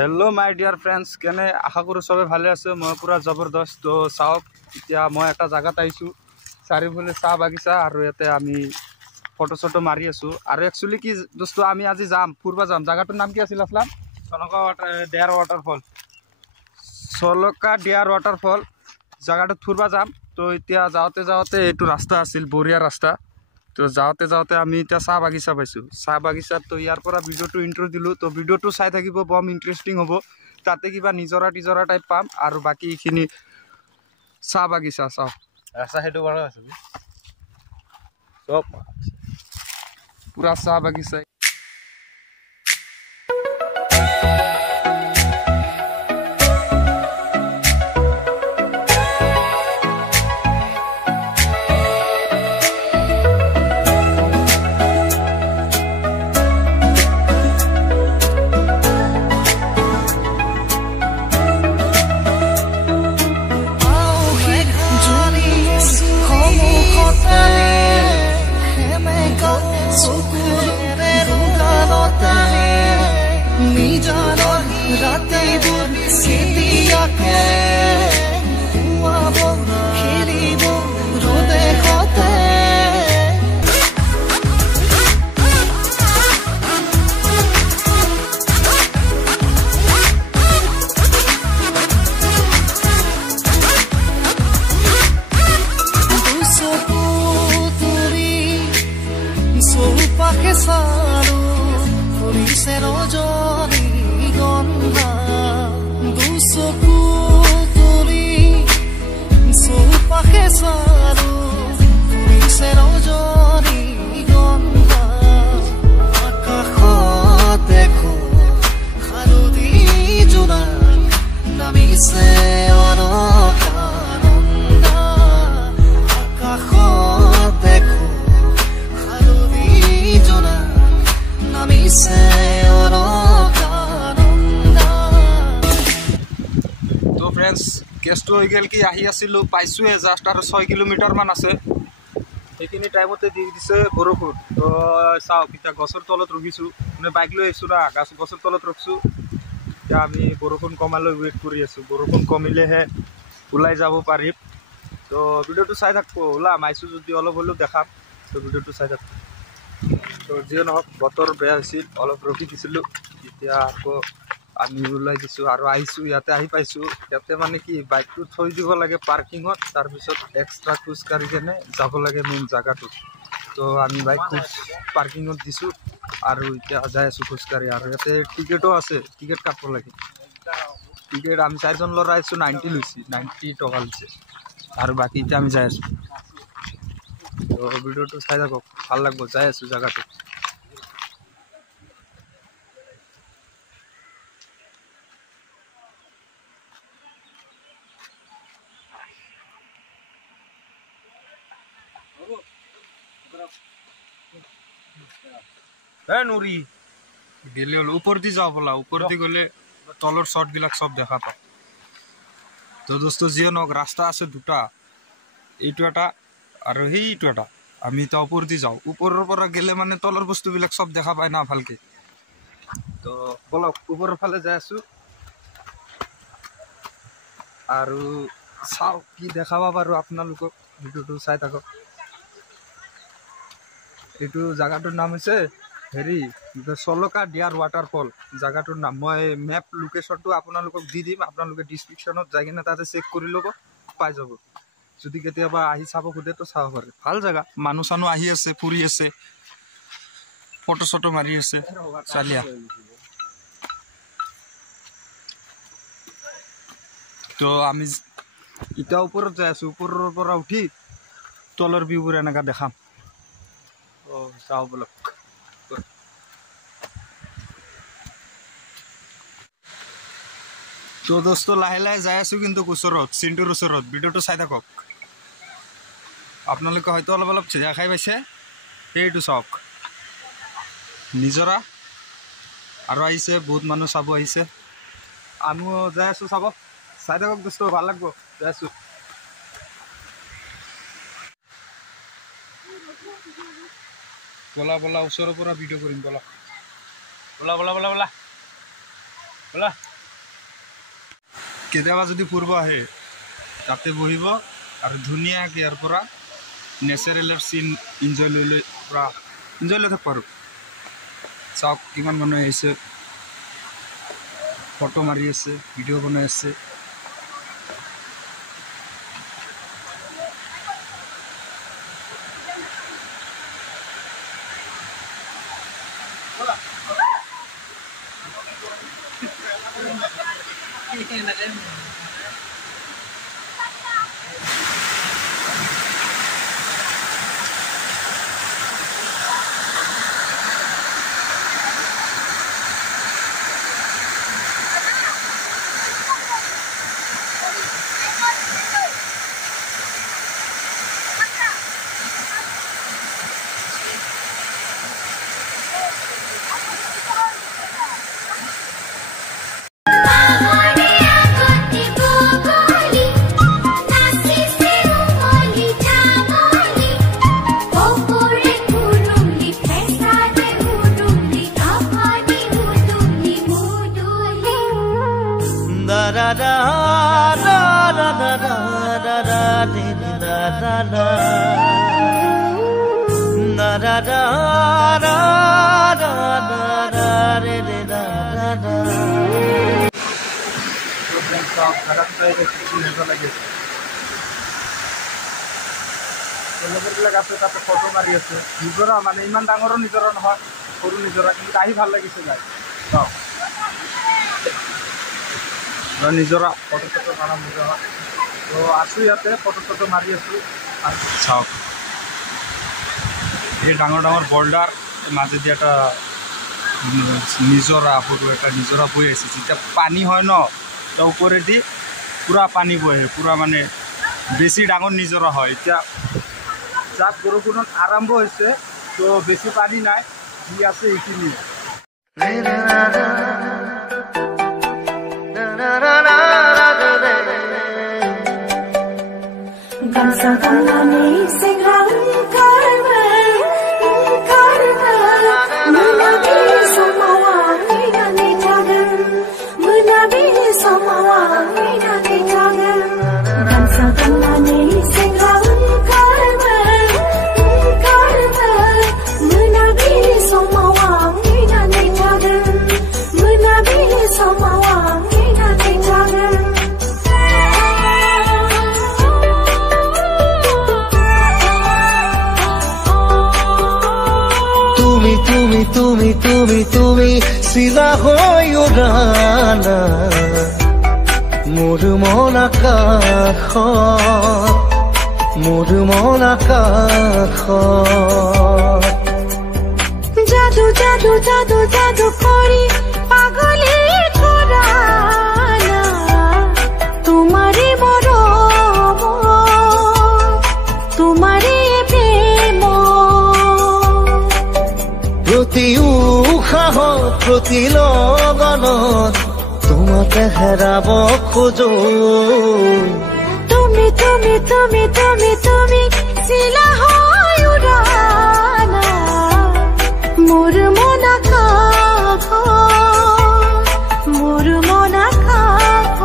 Hello my dear friends केने आशा करूँ सबे भाले आछे। मैं पूरा जबरदस्त। तो चाওক इतना मैं एक जगत आईसु चारिफाले चाह बागिचा और इते आमी फटो शटो मारि आसो। और एक्चुअली कि दोस्त आमी आज जाम फुरबा जाम। जगहटोर नाम कि आछिल असलाम? सलका डेयर वाटरफल। सलका डेयर वाटरफल जगहटोर फुरबा जाम। तो इतना जाते जाते एटू रास्ता आछिल बरिया रास्ता। तो जाते जाते आमी इतना चाह बागिचा पाइছো। चाह बागिचा तो यार पर भिडिओ इंट्रो दिलु। तो भिडिओ चाই থাকিব बम इंटरेस्टिंग हबो। ताते किबा निजरा टिजरा टाइप पाम और बाकी इखिनि चाह बागिचा चाह रास्ता हेतु बना আছে सब पूरा चाह बागिचा। केसटो हो गल कि पाइसुए जस्ट और 6 किलोमीटर मान आसे সেইখিনি টাইমতে দি দিছে বৰষুণ। তো চাওক এতিয়া গছৰ তলত ৰখিছোঁ মানে বাইক লৈ আহিছোঁ না গছৰ তলত ৰখিছোঁ। এতিয়া আমি বৰষুণ কমালৈ ৱেইট কৰি আছোঁ। বৰষুণ কমিলেহে ওলাই যাব পাৰিম। তো ভিডিঅ'টো চাই থাকব ওলাম আইছোঁ যদি অলপ হ'লেও দেখাম। তো ভিডিঅ'টো চাই থাকব। তো যিয়ে নহওক বতৰ বেয়া হৈছিল অলপ ৰখি দিছিলোঁ। এতিয়া আকৌ আমি ওলাই দিছোঁ আৰু আহিছোঁ ইয়াতে আহি পাইছোঁ। ইয়াতে মানে কি বাইকটো থৈ দিব লাগে পাৰ্কিঙত তাৰপিছত এক্সট্ৰা খোজকাঢ়ি কেনে যাব লাগে মেইন জাগাটোত। তো আমি বাইক পাৰ্কিঙত দিছোঁ আৰু এতিয়া যাই আছোঁ খোজকাঢ়ি। আৰু ইয়াতে টিকেটো আছে টিকেট কাটব লাগে। টিকেট আমি 4জন ল'ৰা আহিছোঁ 90 লৈছে 90 টকা লৈছে আৰু বাকী এতিয়া আমি যাই আছোঁ। তো ভিডিঅ'টো চাই থাকক ভাল লাগব। যাই আছোঁ জাগাটো। नुरी गेले हल ऊपर दी जाओ बोला ऊपर दी गले तलर शॉट गिलाक सब देखा पाओ। तो दोस्तों जी नक रास्ता आछे दुटा এইটো এটা আৰু সেইটো এটা আমি তা উপৰ দি যাও। উপৰৰ পৰা গেলে মানে তলৰ বস্তু বিলাক সব দেখা পায় না ভালকে। তো বলক উপৰৰ ফালে যাই আছো আৰু চাও কি দেখাবা পাৰো আপোনালোকক। ভিডিওটো চাই থাকক। এইটো জায়গাটোৰ নাম হৈছে হেৰি সলকা ডিয়াৰ वाटरफल জায়গাটোৰ নাম। মই মেপ লোকেশনটো আপোনালোকক দি দিম। আপোনালোকে ডেসক্ৰিপশনত যাই কিনে তাতে চেক কৰি ল'ব পাই যাব। যদি কেতিয়াবা আহি চাব খুদে তো চাব পাৰে। ভাল জায়গা মানুহ চানো আহি আছে ফুৰি আছে ফটো শটো মাৰি আছে চালিয়া। তো আমি ইটা ওপৰত যাই আছো। ওপৰৰ পৰা উঠি তলৰ ভিউবোৰ এনেকা দেখাম। ও চাও বলক। তো দোস্ত লাহে লাহে যাই আছো কিন্তু ওচৰত চিন্টুৰ ওচৰত। ভিডিওটো চাই থাকক। আপোনালোকে হয়তো অলপ অলপ চিয়া খাই পাইছে। এইটো চাওক নিজৰা আৰু আহিছে বহুত মানুহ চাব আহিছে। আমিও যাই আছো চাব। চাই থাকক দোস্ত ভাল লাগব। যাই আছো। বলা বলা ওচৰৰ পৰা ভিডিও কৰিম বলা বলা বলা বলা বলা বলা। কেতিয়াবা যদি ফুৰিব আহে তাতে বহিব আৰু ধুনীয়াকৈ ইয়াৰ পৰা নেচাৰেলৰ চিন এনজয় লৈ পুৰা এনজয় লৈ থাকিব আৰু চাওক কিমান মানুহ আহিছে ফটো মাৰি আছে ভিডিঅ' বনাই আছে লগৰবিলাক আছে তাতে ফটো মাৰি আছে নিজৰা মানে ইমান ডাঙৰো নিজৰা নহয় সৰু নিজৰা কিন্তু আহি ভাল লাগিছে গাই নিজৰা ফটো চটো মাৰা নিজৰা তো আছোঁ ইয়াতে ফটো চটো মাৰি আছোঁ চাওক এই ডাঙৰ ডাঙৰ বল্ডাৰ মাজেদি এটা নিজৰা সৰু এটা নিজৰা বৈ আছে যেতিয়া পানী হয় ন তো ওপৰেদি পুৰা পানী বহে পুৰা মানে বেছি ডাঙৰ নিজৰা হয় এতিয়া যাক বৰষুণত আৰম্ভ হৈছে তো বেছি পানী নাই যি আছে এইখিনি তুমি চিলা হৈ উৰানা মোৰ মন আকাশ জাদু জাদু জাদু জাদু কৰি পাগলে কৰা তোমাৰে মৰম তোমাৰে প্ৰেম প্ৰতি উশাহ প্ৰতি লগনত তোমাকে হেৰাব খোজো তুমি তুমি তুমি তুমি তুমি চিলা হৈ উৰানা মোৰ মন আকাশ মোৰ মন আকাশ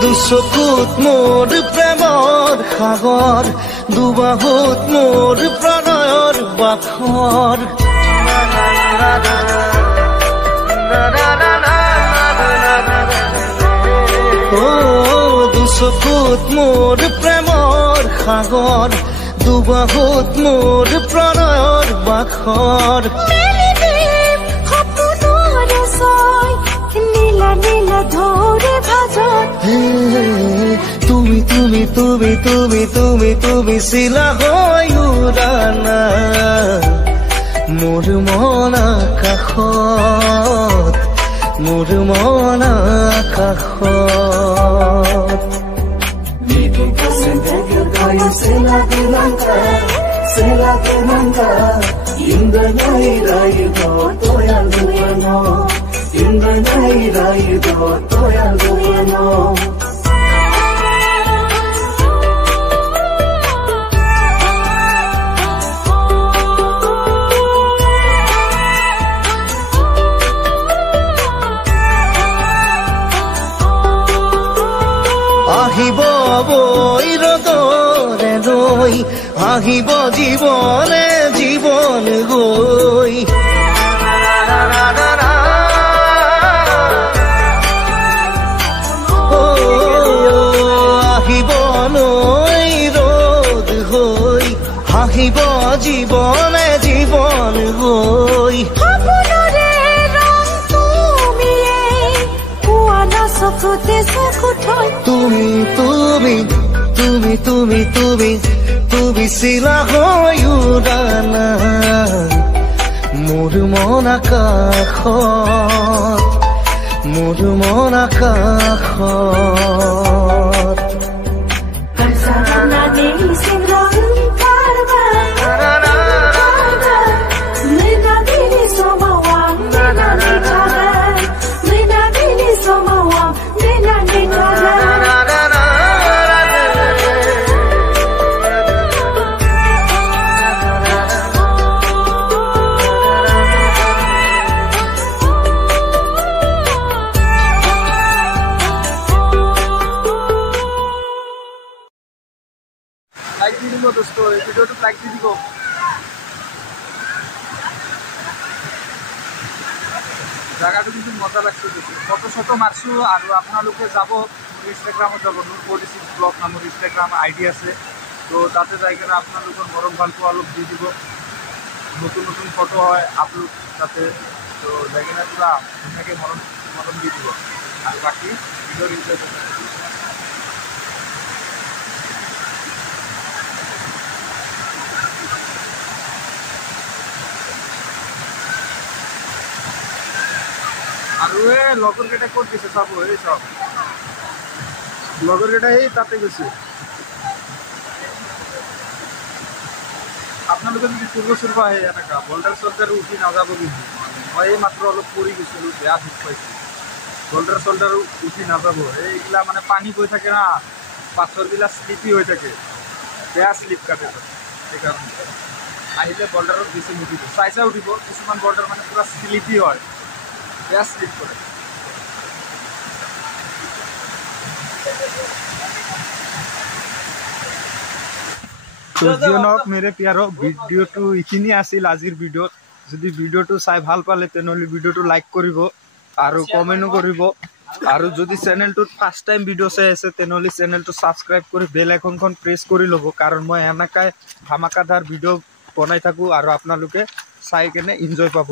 দুচকুত মোৰ প্ৰেমৰ সাগৰ দুবাহুত মোৰ প্ৰণয়ৰ বাখৰ দুচকুত মোৰ প্ৰেমৰ সাগৰ দুবাহুত মোৰ প্ৰণয়ৰ বাখৰ নীলা নীলা ধৰে ভাজত তুমি তুমি তুমি তুমি তুমি তুমি চিলা হৈ উৰানা মোৰ মন আকাশত মোৰ মন আকাশত in the night I go to আহিব বৈ ৰদৰে ৰৈ আহিব জীৱনে জীৱন গৈ আহিব নৈ ৰদ হৈ আহিব জীৱনে জীৱন গৈ সপোনৰে ৰং তুমিয়ে পুৱানা চকুতে চকু থৈ তুমি তুমি তুমি তুমি তুমি তুমি চিলা হৈ উৰানা মোৰ মন আকাশত মোৰ মন আকাশত লাইক দি দিব দোস্ত, এই ভিডিওটো লাইক দি দিব। জায়গাটো কিন্তু মজা লাগছে, ফটো শটো মারছো। আর আপনাদের যাব ইনস্টাগ্রামত যাব, নূর46 ব্লগ নামের ইনস্টাগ্রাম আইডি আছে। তো তাতে যাই কিনে আপনাদের মরম ভালপোৱা অলপ দি দিব। নতুন নতুন ফটো হয় আপলোড তাতে, তো যাই কিনে পুরা ধুনীয়াকৈ মরম মরম দি দিব। আর বাকি ভিডিওর এনজয় করতে আর লগর কেটা কোট দিছে সব, এই সব লগর কেটা এই তাতে গেছে। আপনাদের যদি পূর্ব সুরব হয় এলাকা বোল্ডার সোল্ডার উঠি না যাব, কিন্তু এই মাত্র অলপ পড়ে গেছিল, বেয়া দুঃখ পাইছি। বোল্ডার সোল্ডার উঠি না যাব, এইগুলা মানে পানি বই থাকে না, পাথরগুলা স্লিপি হয়ে থাকে, বেয়া স্লিপ কাটে। সেই কারণে আহিলে বোল্ডারত বেশি নুঠিব, চাই উঠিব। কিছুমান বোল্ডার মানে পুরা স্লিপি হয়, বেয়া স্লিপ করে। তো যিয়নক মেরে প্যারো, ভিডিওটো এইখিনি আছিল আজিৰ ভিডিওত। যদি ভিডিওটো চাই ভাল পালে তেনেহ'লে ভিডিওটো লাইক কৰিব আৰু কমেণ্টো কৰিব। আৰু যদি চেনেলটোত ফাৰ্ষ্ট টাইম ভিডিও চাই আছে তেনেহ'লে চেনেলটো ছাবস্ক্ৰাইব কৰি বেল আইকনখন প্ৰেছ কৰি ল'ব, কাৰণ মই এনেকাই ধামাকাদাৰ ভিডিও বনাই থাকোঁ আৰু আপোনালোকে চাই কেনে এনজয় পাব।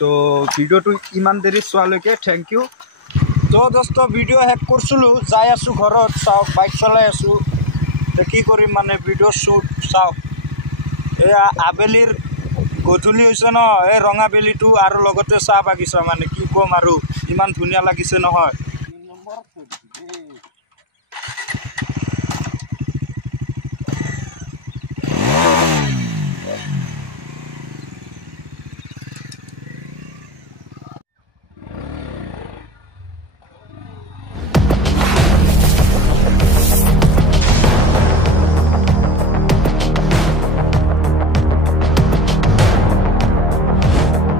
তো ভিডিওটো ইমান দেৰি চোৱালৈকে থেংক ইউ। তো দোস্ত ভিডিও শেষ কৰিছিলোঁ, যাই আছোঁ ঘৰত। চাওক বাইক চলাই আছোঁ, তো কি কৰিম মানে ভিডিও শ্বুট। চাওক এয়া আবেলিৰ গধূলি হৈছে ন, এই ৰঙা বেলিটো আৰু লগতে চাহ বাগিচা, মানে কি ক'ম আৰু ইমান ধুনীয়া লাগিছে নহয়।